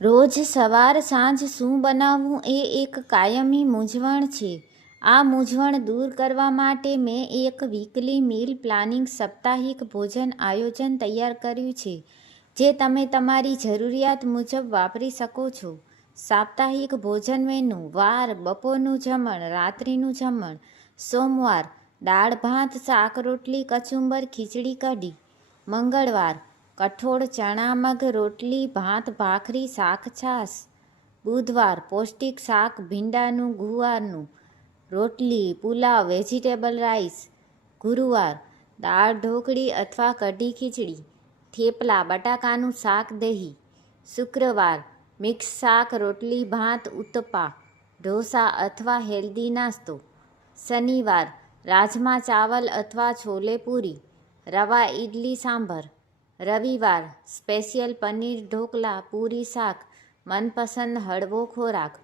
રોજ સવાર સાંજ શું બનાવવું એ એક કાયમી મૂંઝવણ છે. આ મૂંઝવણ દૂર કરવા માટે મેં એક વીકલી મીલ પ્લાનિંગ સાપ્તાહિક ભોજન આયોજન તૈયાર કર્યું છે, જે તમે તમારી જરૂરિયાત મુજબ વાપરી શકો છો. સાપ્તાહિક ભોજન મેનુ: વાર બપોરનું જમણ, રાત્રિનું જમણ. સોમવાર દાળ ભાત શાક રોટલી કચુંબર ખીચડી કઢી. મંગળવાર કઠોળ ચણા મગ રોટલી ભાત ભાખરી શાક છાશ. બુધવાર પૌષ્ટિક શાક ભીંડાનું ગુવારનું રોટલી પુલાવ વેજીટેબલ રાઈસ. ગુરુવાર દાળ ઢોકળી અથવા કઢી ખીચડી. થેપલા બટાકાનું શાક દહીં. શુક્રવાર મિક્સ શાક રોટલી ભાત ઉત્તપા ઢોસા અથવા હેલ્ધી નાસ્તો. શનિવાર રાજમા ચાવલ અથવા છોલે પૂરી. રવા ઇડલી સાંભર. રવિવાર સ્પેશિયલ પનીર ઢોકલા પૂરી શાક. મનપસંદ હળવો ખોરાક.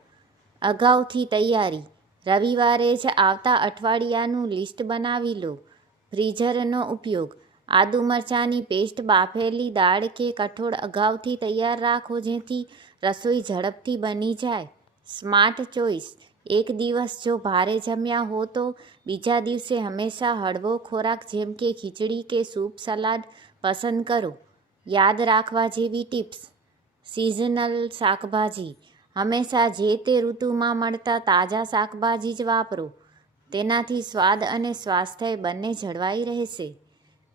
અગાઉથી તૈયારી: રવિવારે જ આવતા અઠવાડિયાનું લિસ્ટ બનાવી લો. ફ્રીઝરનો ઉપયોગ: આદુ મરચાંની પેસ્ટ બાફેલી દાળ કે કઠોળ અગાઉથી તૈયાર રાખો જેથી રસોઈ ઝડપથી બની જાય. સ્માર્ટ ચોઇસ: એક દિવસ જો ભારે જમ્યા હો તો બીજા દિવસે હંમેશા હળવો ખોરાક જેમ કે ખીચડી કે સૂપ સલાડ પસંદ કરો. યાદ રાખવા જેવી ટિપ્સ: સિઝનલ શાકભાજી: હંમેશા જે તે ઋતુમાં મળતા તાજા શાકભાજી જ વાપરો. તેનાથી સ્વાદ અને સ્વાસ્થ્ય બંને જળવાઈ રહેશે.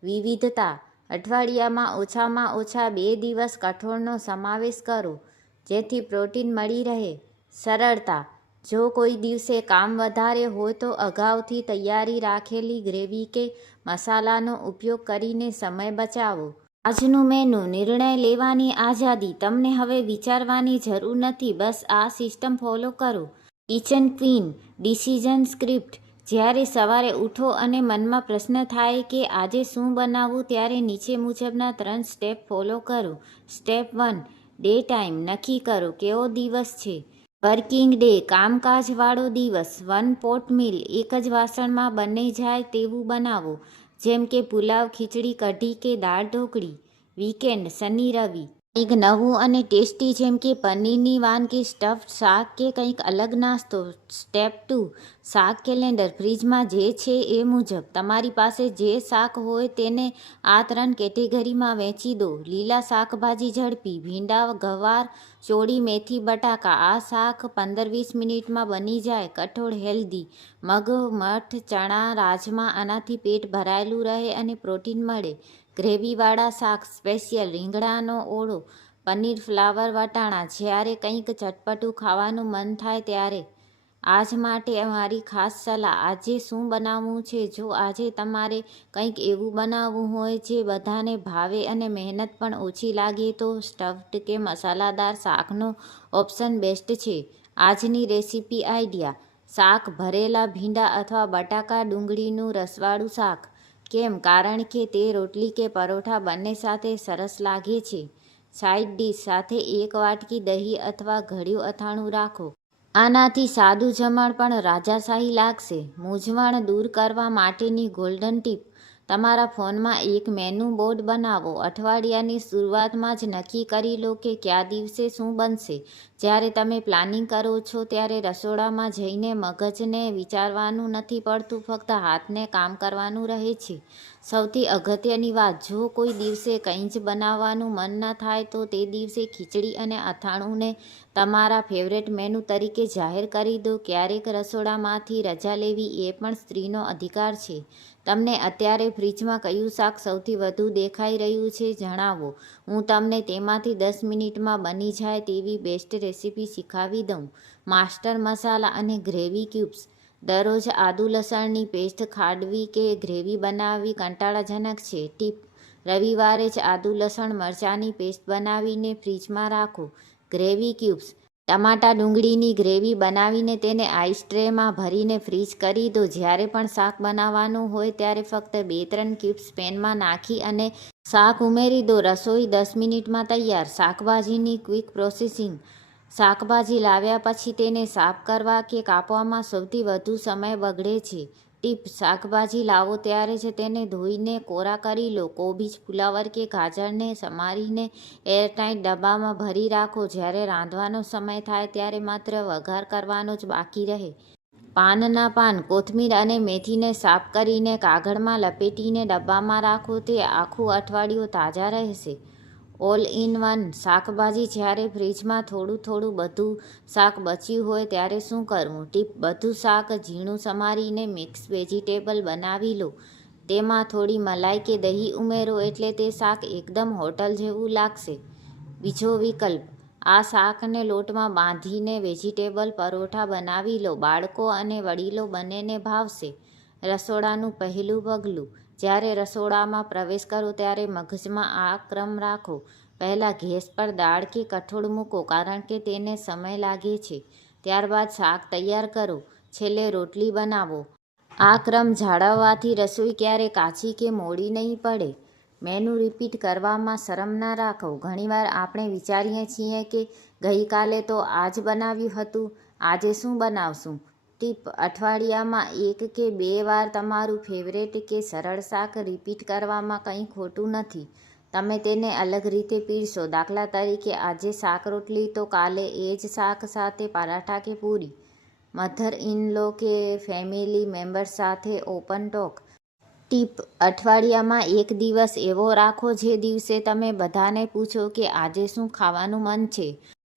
વિવિધતા: અઠવાડિયામાં ઓછામાં ઓછા 2 દિવસ કઠોળનો સમાવેશ કરો જેથી પ્રોટીન મળી રહે. સરળતા: જો કોઈ દિવસે કામ વધારે હોય તો અગાઉથી તૈયારી રાખેલી ગ્રેવી કે મસાલાનો ઉપયોગ કરીને સમય બચાવો. આજનું મેનુ: નિર્ણય લેવાની આઝાદી: તમને હવે વિચારવાની જરૂર નથી, બસ આ સિસ્ટમ ફોલો કરો. કિચન ક્વીન ડિસિઝન સ્ક્રિપ્ટ: જ્યારે સવારે ઉઠો અને મનમાં પ્રશ્ન થાય કે આજે શું બનાવવું ત્યારે નીચે મુજબના 3 સ્ટેપ ફોલો કરો. સ્ટેપ 1: ડે ટાઈમ નક્કી કરો કેવો દિવસ છે. વર્કિંગ ડે: કામકાજવાળો દિવસ. 1 પોટ મીલ: એક જ વાસણમાં બની જાય તેવું બનાવો, જેમ કે પુલાવ ખીચડી કઢી કે દાળ ઢોકળી. વીકેન્ડ શનિ રવિ: કંઈક નવું અને ટેસ્ટી જેમ કે પનીરની વાનગી સ્ટફ્ડ શાક કે કંઈક અલગ નાસ્તો. સ્ટેપ 2: શાક કેલેન્ડર: ફ્રીજમાં જે છે એ મુજબ તમારી પાસે જે શાક હોય તેને આ 3 કેટેગરીમાં વહેંચી દો. લીલા શાકભાજી ઝડપી: ભીંડા ગવાર ચોળી મેથી બટાકા. આ શાક 15-20 મિનિટમાં બની જાય. કઠોળ હેલ્ધી: મગ મઠ ચણા રાજમા. આનાથી પેટ ભરાયેલું રહે અને પ્રોટીન મળે. ગ્રેવીવાળા શાક સ્પેશિયલ રીંગણાનો ઓળો પનીર ફ્લાવર વટાણા. જ્યારે કંઈક ચટપટું ખાવાનું મન થાય ત્યારે. આજ માટે મારી ખાસ સલાહ: આજે શું બનાવવું છે? જો આજે તમારે કંઈક એવું બનાવવું હોય જે બધાને ભાવે અને મહેનત પણ ઓછી લાગે તો સ્ટફ્ડ કે મસાલાદાર શાકનો ઓપ્શન બેસ્ટ છે. આજની રેસીપી આઈડિયા: શાક ભરેલા ભીંડા અથવા બટાકા ડુંગળીનું રસવાળું શાક. કેમ? કારણ કે તે રોટલી કે પરોઠા બંને સાથે સરસ લાગે છે. સાઇડ ડિશ સાથે 1 વાટકી દહીં અથવા ગળ્યું અથાણું રાખો. આનાથી સાદું જમણ પણ રાજાશાહી લાગશે. મૂંઝવણ દૂર કરવા માટેની ગોલ્ડન ટીપ: તમારા ફોનમાં એક મેનુ બોર્ડ બનાવો. અઠવાડિયાની શરૂઆતમાં જ નક્કી કરી લો કે કયા દિવસે શું બનશે. જ્યારે તમે પ્લાનિંગ કરો છો ત્યારે રસોડામાં જઈને મગજને વિચારવાનું નથી પડતું, ફક્ત હાથને કામ કરવાનું રહે છે. સૌથી અગત્યની વાત: જો કોઈ દિવસે કંઈ જ બનાવવાનું મન ન થાય તો તે દિવસે ખીચડી અને અથાણુંને તમારા ફેવરિટ મેનુ તરીકે જાહેર કરી દો. ક્યારેક રસોડામાંથી રજા લેવી એ પણ સ્ત્રીનો અધિકાર છે. તમને અત્યારે ફ્રિજમાં કયું શાક સૌથી વધુ દેખાઈ રહ્યું છે જણાવો. હું તમને તેમાંથી 10 મિનિટમાં બની જાય તેવી બેસ્ટ રેસીપી શીખવી દઉં. માસ્ટર મસાલા અને ગ્રેવી ક્યુબ્સ: દરરોજ આદુ લસણની પેસ્ટ ખાડવી કે ગ્રેવી બનાવવી કંટાળાજનક છે. ટીપ: રવિવારે જ આદુ લસણ મરચાંની પેસ્ટ બનાવીને ફ્રીજમાં રાખો. ગ્રેવી ક્યુબ્સ: ટમાટા ડુંગળીની ગ્રેવી બનાવીને તેને આઈસ ટ્રેમાં ભરીને ફ્રીઝ કરી દો. જ્યારે પણ શાક બનાવવાનું હોય ત્યારે ફક્ત 2-3 ક્યુબ્સ પેનમાં નાખી અને શાક ઉમેરી દો. રસોઈ 10 મિનિટમાં તૈયાર. શાકભાજીની ક્વિક પ્રોસેસિંગ: શાકભાજી લાવ્યા પછી તેને સાફ કરવા કે કાપવામાં સૌથી વધુ સમય બગડે છે. ટીપ: શાકભાજી લાવો ત્યારે જ તેને ધોઈને કોરા કરી લો. કોબીજ, ફુલાવર કે ગાજરને સમારીને એરટાઇટ ડબ્બામાં ભરી રાખો. જ્યારે રાંધવાનો સમય થાય ત્યારે માત્ર વઘાર કરવાનો જ બાકી રહે. પાનના પાન, કોથમીર અને મેથીને સાફ કરીને કાગળમાં લપેટીને ડબ્બામાં રાખો. તે આખું અઠવાડિયું તાજા રહેશે. ઓલ ઇન વન શાકભાજી: જ્યારે ફ્રિજમાં થોડું બધું શાક બચ્યું હોય ત્યારે શું કરવું? ટીપ: બધું શાક ઝીણું સમારીને મિક્સ વેજીટેબલ બનાવી લો. તેમાં થોડી મલાઈ કે દહીં ઉમેરો એટલે તે શાક એકદમ હોટલ જેવું લાગશે. બીજો વિકલ્પ: આ શાકને લોટમાં બાંધીને વેજીટેબલ પરોઠા બનાવી લો. બાળકો અને વડીલો બંનેને ભાવશે. રસોડાનું પહેલું પગલું: જ્યારે રસોડામાં પ્રવેશ કરો ત્યારે મગજમાં આ ક્રમ રાખો. પહેલાં ગેસ પર દાળ કે કઠોળ મૂકો કારણ કે તેને સમય લાગે છે. ત્યારબાદ શાક તૈયાર કરો. છેલ્લે રોટલી બનાવો. આ ક્રમ જાળવવાથી રસોઈ ક્યારેય કાચી કે મોડી નહીં પડે. મેનુ રિપીટ કરવામાં શરમ ના રાખો: ઘણીવાર આપણે વિચારીએ છીએ કે ગઈકાલે તો આ જ બનાવ્યું હતું, આજે શું બનાવશું? ટીપ: અઠવાડિયામાં 1 કે 2 વાર તમારું ફેવરેટ કે સરળ શાક રિપીટ કરવામાં કંઈ ખોટું નથી. તમે તેને અલગ રીતે પીરસો. દાખલા તરીકે, આજે શાક રોટલી તો કાલે એ જ શાક સાથે પરાઠા કે પૂરી. મધર-ઇન-લો કે ફેમિલી મેમ્બર્સ સાથે ઓપન ટોક: ટીપ: અઠવાડિયામાં એક દિવસ એવો રાખો જે દિવસે તમે બધાને પૂછો કે આજે શું ખાવાનું મન છે.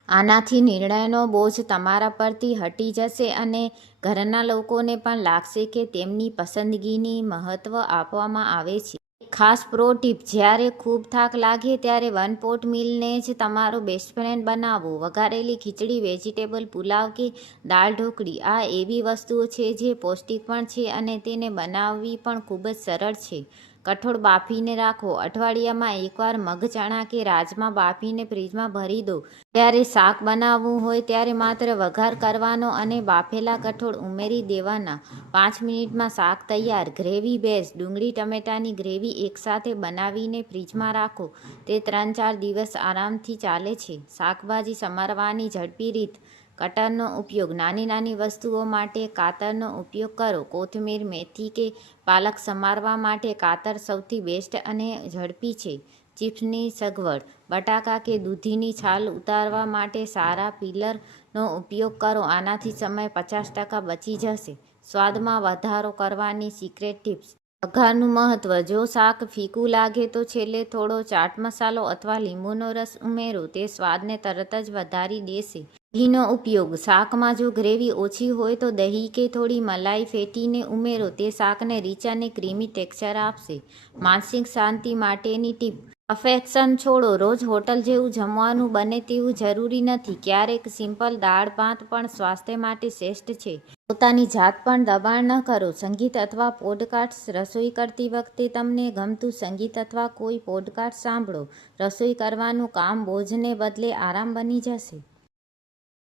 આનાથી નિર્ણયનો બોજ તમારા પરથી હટી જશે અને ઘરના લોકોને પણ લાગશે કે તેમની પસંદગીને મહત્વ આપવામાં આવે છે. એક ખાસ પ્રો ટીપ: જ્યારે ખૂબ થાક લાગે ત્યારે વન પોટ મીલને જ તમારો બેસ્ટ ફ્રેન્ડ બનાવો. વઘારેલી ખીચડી, વેજીટેબલ પુલાવ કે દાળ ઢોકળી. આ એવી વસ્તુઓ છે જે પૌષ્ટિક પણ છે અને તેને બનાવવી પણ ખૂબ જ સરળ છે. કઠોળ બાફીને રાખો: અઠવાડિયામાં એકવાર મગ, ચણા કે રાજમા બાફીને ફ્રીજમાં ભરી દો. જ્યારે શાક બનાવવું હોય ત્યારે માત્ર વઘાર કરવાનો અને બાફેલા કઠોળ ઉમેરી દેવાના. 5 મિનિટમાં શાક તૈયાર. ગ્રેવી બેઝ ડુંગળી ટમેટાની ગ્રેવી એકસાથે બનાવીને ફ્રીજમાં રાખો. તે 3-4 દિવસ આરામથી ચાલે છે. શાકભાજી સમારવાની ઝડપી રીત: કટરનો ઉપયોગ: નાની વસ્તુઓ માટે કાતરનો ઉપયોગ કરો. કોથમીર, મેથી કે પાલક સમારવા માટે કાતર સૌથી બેસ્ટ અને ઝડપી છે. ચિપ્સની સગવડ: બટાકા કે દૂધીની છાલ ઉતારવા માટે સારા પીલરનો ઉપયોગ કરો. આનાથી સમય 50% બચી જશે. સ્વાદમાં વધારો કરવાની સિક્રેટ ટિપ્સ: વઘારનું મહત્વ: જો શાક ફીકું લાગે તો છેલ્લે થોડો ચાટ મસાલો અથવા લીંબુનો રસ ઉમેરો. તે સ્વાદને તરત જ વધારી દેશે. દહીંનો ઉપયોગ: શાકમાં જો ગ્રેવી ઓછી હોય તો દહીં કે થોડી મલાઈ ફેટીને ઉમેરો. તે શાકને રીચ અને ક્રીમી ટેક્સચર આપશે. માનસિક શાંતિ માટેની ટીપ: પરફેક્શન છોડો. રોજ હોટલ જેવું જમવાનું બને તેવું જરૂરી નથી. ક્યારેક સિમ્પલ દાળ-ભાત પણ સ્વાસ્થ્ય માટે શ્રેષ્ઠ છે. પોતાની જાત પર દબાણ ન કરો. સંગીત અથવા પોડકાસ્ટ: રસોઈ કરતી વખતે તમને ગમતું સંગીત અથવા કોઈ પોડકાસ્ટ સાંભળો. રસોઈ કરવાનું કામ બોજને બદલે આરામ બની જશે.